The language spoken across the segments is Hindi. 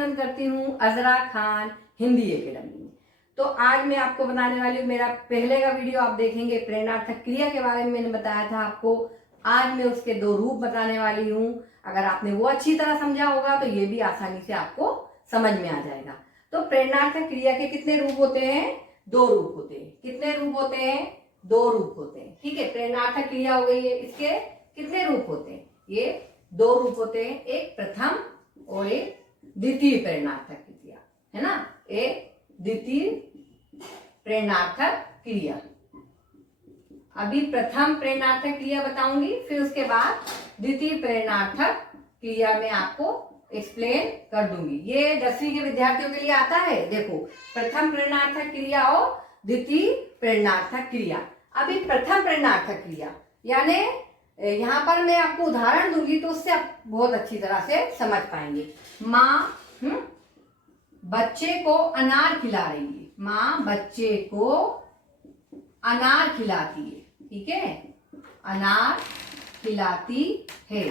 अभिनंदन करती हूँ अजरा खान हिंदी एकेडमी में। तो आज मैं आपको बताने वाली हूँ, मेरा पहले का वीडियो आप देखेंगे प्रेरणार्थक क्रिया के बारे में मैंने बताया था आपको। आज मैं उसके 2 रूप बताने वाली हूँ। अगर आपने वो अच्छी तरह समझा होगा तो ये भी आसानी से आपको समझ में आ जाएगा। तो प्रेरणार्थक क्रिया के कितने रूप होते हैं? 2 रूप होते हैं। कितने रूप होते हैं? 2 रूप होते हैं। ठीक है, प्रेरणार्थक क्रिया हो गई है। इसके कितने रूप होते हैं? ये 2 रूप होते हैं, एक प्रथम और एक द्वितीय प्रेरणार्थक क्रिया, है ना। एक द्वितीय प्रेरणार्थक क्रिया। अभी प्रथम प्रेरणार्थक क्रिया बताऊंगी, फिर उसके बाद द्वितीय प्रेरणार्थक क्रिया में आपको एक्सप्लेन कर दूंगी। ये 10वीं के विद्यार्थियों के लिए आता है। देखो, प्रथम प्रेरणार्थक क्रिया और द्वितीय प्रेरणार्थक क्रिया। अभी प्रथम प्रेरणार्थक क्रिया यानी यहाँ पर मैं आपको उदाहरण दूंगी तो उससे आप बहुत अच्छी तरह से समझ पाएंगे। माँ बच्चे को अनार खिला रही है। माँ बच्चे को अनार खिलाती है। ठीक है, अनार खिलाती है।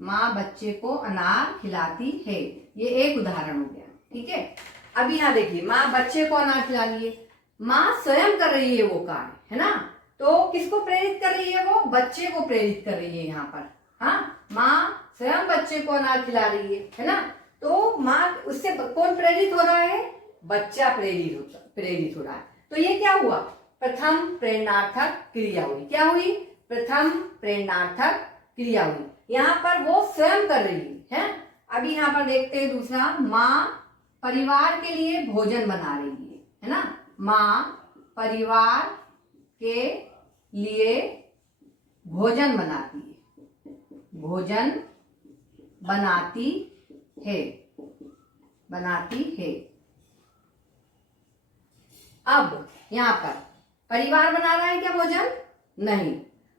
माँ बच्चे को अनार खिलाती है। ये एक उदाहरण हो गया। ठीक है, अभी यहाँ देखिए, माँ बच्चे को अनार खिला रही है। माँ स्वयं कर रही है वो कार्य, है ना। तो किसको प्रेरित कर रही है? वो बच्चे को प्रेरित कर रही है यहाँ पर। हाँ, माँ स्वयं बच्चे को अनार खिला रही है ना। तो माँ, उससे कौन प्रेरित हो रहा है? बच्चा प्रेरित हो रहा है। तो ये क्या हुआ? प्रथम प्रेरणार्थक क्रिया हुई। क्या हुई? प्रथम प्रेरणार्थक क्रिया हुई। यहाँ पर वो स्वयं कर रही है। अभी यहाँ पर देखते हैं दूसरा, माँ परिवार के लिए भोजन बना रही है ना। माँ परिवार के लिए भोजन बनाती है। भोजन बनाती है। बनाती है। अब यहाँ पर परिवार बना रहा है क्या भोजन? नहीं,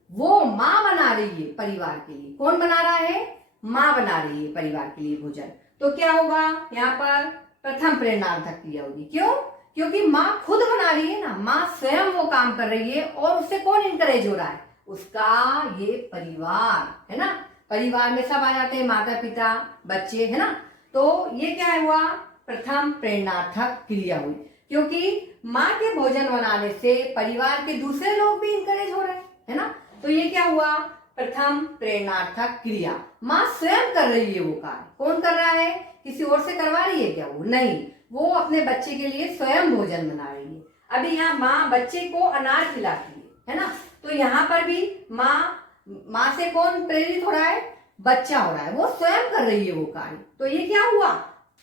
वो माँ बना रही है परिवार के लिए। कौन बना रहा है? माँ बना रही है परिवार के लिए भोजन। तो क्या होगा यहाँ पर? प्रथम प्रेरणार्थक क्रिया होगी। क्यों? क्योंकि माँ खुद बना रही है ना, माँ स्वयं वो काम कर रही है और उससे कौन इंकरेज हो रहा है? उसका ये परिवार, है ना। परिवार में सब आ जाते हैं, माता पिता बच्चे, है ना। तो ये क्या हुआ? प्रथम प्रेरणार्थक क्रिया हुई, क्योंकि माँ के भोजन बनाने से परिवार के दूसरे लोग भी इंकरेज हो रहे हैं, है ना। तो ये क्या हुआ? प्रथम प्रेरणार्थक क्रिया। माँ स्वयं कर रही है वो कार्य। कौन कर रहा है? किसी और से करवा रही है क्या? वो नहीं, वो अपने बच्चे के लिए स्वयं भोजन बना रही है। अभी यहाँ माँ बच्चे को अनार खिलाती है ना। तो यहाँ पर भी माँ से कौन प्रेरित हो रहा है? बच्चा हो रहा है, वो स्वयं कर रही है वो कार्य। तो ये क्या हुआ?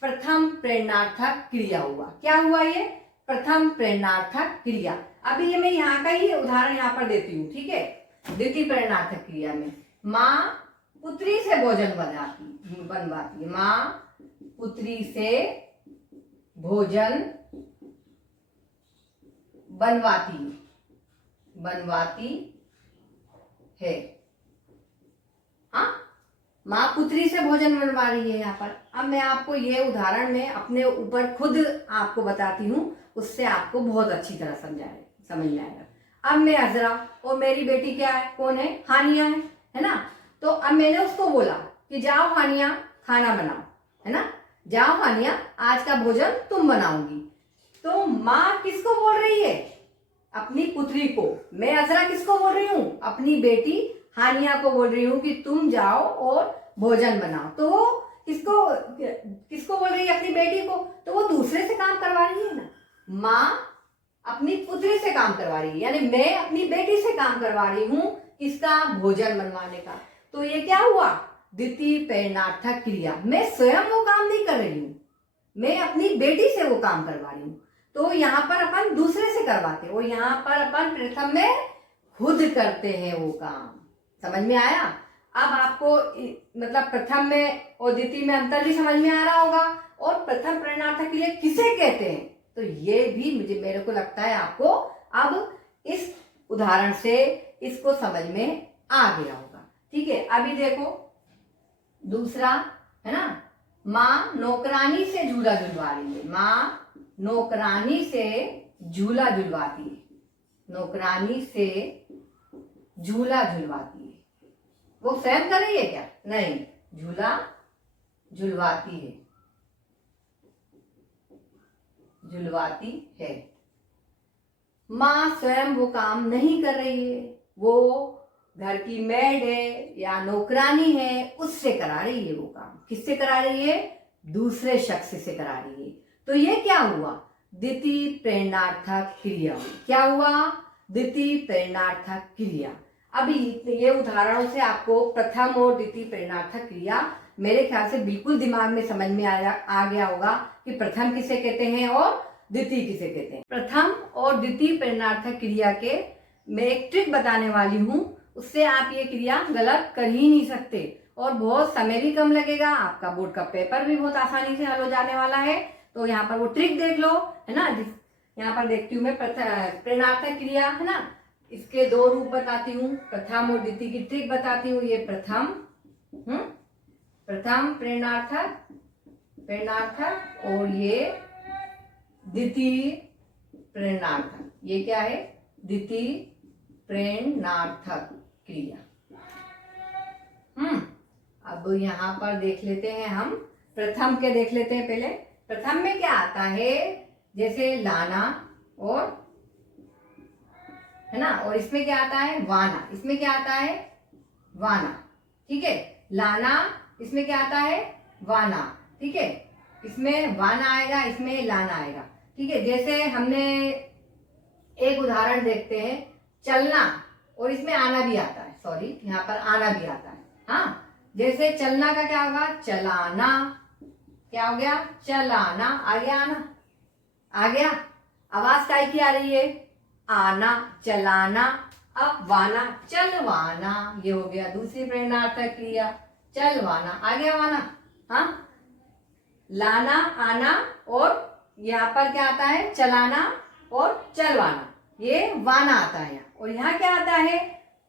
प्रथम प्रेरणार्थक क्रिया हुआ। क्या हुआ ये? प्रथम प्रेरणार्थक क्रिया। अभी ये मैं यहाँ का ही उदाहरण यहाँ पर देती हूँ। ठीक है, द्वितीय प्रेरणार्थक क्रिया में माँ पुत्री से भोजन बनवाती है। माँ पुत्री से भोजन बनवाती है। हाँ, माँ पुत्री से भोजन बनवा रही है यहाँ पर। अब मैं आपको ये उदाहरण में अपने ऊपर खुद आपको बताती हूँ, उससे आपको बहुत अच्छी तरह समझ में आएगा। अब मैं अजरा और मेरी बेटी क्या है? कौन है? हानिया है ना। तो अब मैंने उसको बोला कि जाओ हानिया खाना बनाओ, है ना। जाओ हानिया, आज का भोजन तुम बनाओगी। तो माँ किसको बोल रही है? अपनी पुत्री को। मैं अजरा किसको बोल रही हूँ? अपनी बेटी हानिया को बोल रही हूँ कि तुम जाओ और भोजन बनाओ। तो वो किसको बोल रही है? अपनी बेटी को। तो वो दूसरे से काम करवा रही है ना। माँ अपनी पुत्री से काम करवा रही है, यानी मैं अपनी बेटी से काम करवा रही हूँ किसका? भोजन बनवाने का। तो ये क्या हुआ? द्वितीय प्रेरणार्थक क्रिया। मैं स्वयं वो काम नहीं कर रही हूँ, मैं अपनी बेटी से वो काम करवा रही हूँ। तो यहाँ पर अपन दूसरे से करवाते हैं, वो यहाँ पर अपन प्रथम में खुद करते हैं वो काम। समझ में आया? अब आपको मतलब प्रथम में और द्वितीय में अंतर भी समझ में आ रहा होगा। और प्रथम प्रेरणार्थक क्रिया किसे कहते हैं, तो ये भी मेरे को लगता है आपको अब इस उदाहरण से इसको समझ में आ गया होगा। ठीक है, अभी देखो दूसरा, है ना। माँ नौकरानी से झूला झुलवा रही है। माँ नौकरानी से झूला झुलवाती है। नौकरानी से झूला झुलवाती है। वो स्वयं कर रही है क्या? नहीं, झूला झुलवाती है, झुलवाती है। माँ स्वयं वो काम नहीं कर रही है, वो घर की मेड है या नौकरानी है, उससे करा रही है वो काम। किससे करा रही है? दूसरे शख्स से करा रही है। तो ये क्या हुआ? द्वितीय प्रेरणार्थक क्रिया हुई। क्या हुआ? द्वितीय प्रेरणार्थक क्रिया। अभी ये उदाहरणों से आपको प्रथम और द्वितीय प्रेरणार्थक क्रिया मेरे ख्याल से बिल्कुल दिमाग में समझ में आ गया होगा कि प्रथम किसे कहते हैं और द्वितीय किसे कहते हैं। प्रथम और द्वितीय प्रेरणार्थक क्रिया के मैं एक ट्रिक बताने वाली हूँ, उससे आप ये क्रिया गलत कर ही नहीं सकते और बहुत समय भी कम लगेगा। आपका बोर्ड का पेपर भी बहुत आसानी से हल हो जाने वाला है। तो यहाँ पर वो ट्रिक देख लो, है ना। यहाँ पर देखती हूँ मैं प्रेरणार्थक क्रिया, है ना। इसके दो रूप बताती हूँ, प्रथम और द्वितीय की ट्रिक बताती हूँ। ये प्रथम प्रेरणार्थक और ये द्वितीय प्रेरणार्थक। ये क्या है? द्वितीय प्रेरणार्थक क्रिया। अब यहाँ पर देख लेते हैं हम प्रथम के, देख लेते हैं पहले। प्रथम में क्या आता है? जैसे लाना और, है ना, और इसमें क्या आता है? वाना। इसमें क्या आता है? वाना। ठीक है, लाना, इसमें क्या आता है? वाना। ठीक है, इसमें वाना आएगा, इसमें लाना आएगा। ठीक है, जैसे हमने एक उदाहरण देखते हैं, चलना, और इसमें आना भी आता है। सॉरी, यहाँ पर आना भी आता है। हाँ, जैसे चलना का क्या होगा? चलाना। क्या हो गया? चलाना। आ गया आना, आ गया। आवाज काय की आ रही है? आना, चलाना। अब वाना, चलवाना। ये हो गया दूसरी प्रेरणार्थक क्रिया, चलवाना। आ गया वाना। हाँ, लाना, आना, और यहाँ पर क्या आता है? चलाना और चलवाना। ये वाना आता है। और यहाँ क्या आता है?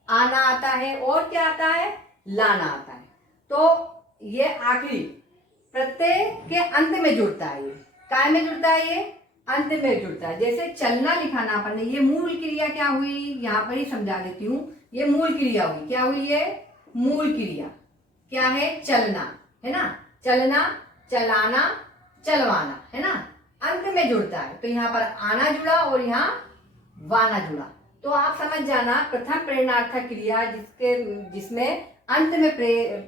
आना आता है, और क्या आता है? लाना आता है। तो ये आखिरी प्रत्यय के अंत में जुड़ता है। ये काय में जुड़ता है? ये अंत में जुड़ता है। जैसे चलना लिखा ना अपन ने, ये मूल क्रिया क्या हुई? यहाँ पर ही समझा देती हूँ। ये मूल क्रिया हुई। क्या हुई? ये मूल क्रिया क्या है? चलना, है ना। चलना, चलाना, चलवाना, है ना। अंत में जुड़ता है, तो यहाँ पर आना जुड़ा और यहाँ वाना जुड़ा। तो आप समझ जाना, प्रथम प्रेरणार्थक क्रिया जिसमें अंत में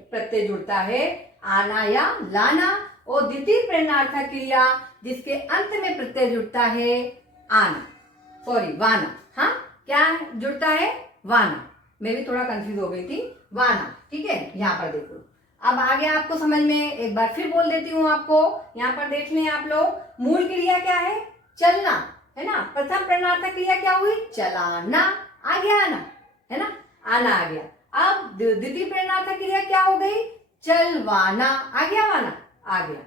प्रत्यय जुड़ता है, आना या लाना, और द्वितीय प्रेरणार्थक क्रिया जिसके अंत में प्रत्यय जुड़ता है, वाना। हाँ, क्या जुड़ता है? वाना। मैं भी थोड़ा कंफ्यूज हो गई थी। वाना। ठीक है, यहाँ पर देखो, अब आगे आपको समझ में, एक बार फिर बोल देती हूँ आपको। यहाँ पर देख लें आप लोग, मूल क्रिया क्या है? चलना, है ना। प्रथम प्रेरणार्थक क्रिया क्या हुई? चलाना। आ गया आना, है ना, आना आ गया। अब द्वितीय प्रेरणार्थक क्रिया क्या हो गई? चलवाना। आ गया वाना, आ गया।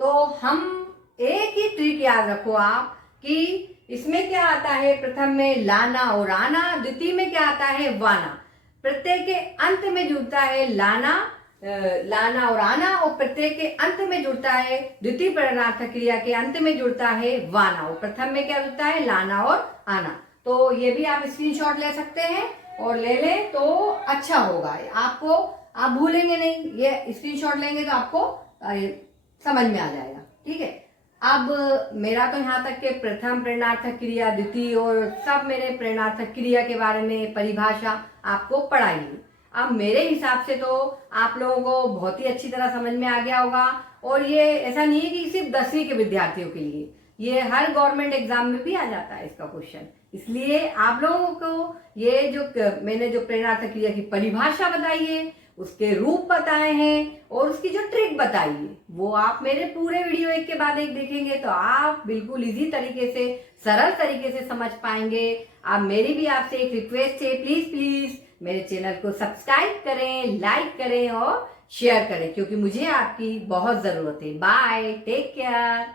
तो हम एक ही ट्रिक याद रखो आप कि इसमें क्या आता है? प्रथम में लाना और आना, द्वितीय में क्या आता है? वाना। प्रत्यय के अंत में जुड़ता है लाना और आना, और प्रत्यय के अंत में जुड़ता है, द्वितीय प्रेरणार्थक क्रिया के अंत में जुड़ता है वाना, और प्रथम में क्या जुड़ता है? लाना और आना। तो ये भी आप स्क्रीनशॉट ले सकते हैं, और ले लें तो अच्छा होगा आपको, आप भूलेंगे नहीं। ये स्क्रीनशॉट लेंगे तो आपको समझ में आ जाएगा। ठीक है, अब मेरा तो यहाँ तक के प्रथम प्रेरणार्थक क्रिया, द्वितीय और सब मेरे प्रेरणार्थक क्रिया के बारे में परिभाषा आपको पढ़ाई। अब मेरे हिसाब से तो आप लोगों को बहुत ही अच्छी तरह समझ में आ गया होगा। और ये ऐसा नहीं है कि सिर्फ 10वीं के विद्यार्थियों के लिए, ये हर गवर्नमेंट एग्जाम में भी आ जाता है इसका क्वेश्चन। इसलिए आप लोगों को ये जो मैंने जो प्रेरणार्थक क्रिया की परिभाषा बताई है, उसके रूप बताए हैं, और उसकी जो ट्रिक बताई है, वो आप मेरे पूरे वीडियो एक के बाद एक देखेंगे तो आप बिल्कुल इजी तरीके से, सरल तरीके से समझ पाएंगे। आप मेरी भी आपसे एक रिक्वेस्ट है, प्लीज प्लीज मेरे चैनल को सब्सक्राइब करें, लाइक करें और शेयर करें, क्योंकि मुझे आपकी बहुत जरूरत है। Bye, take care.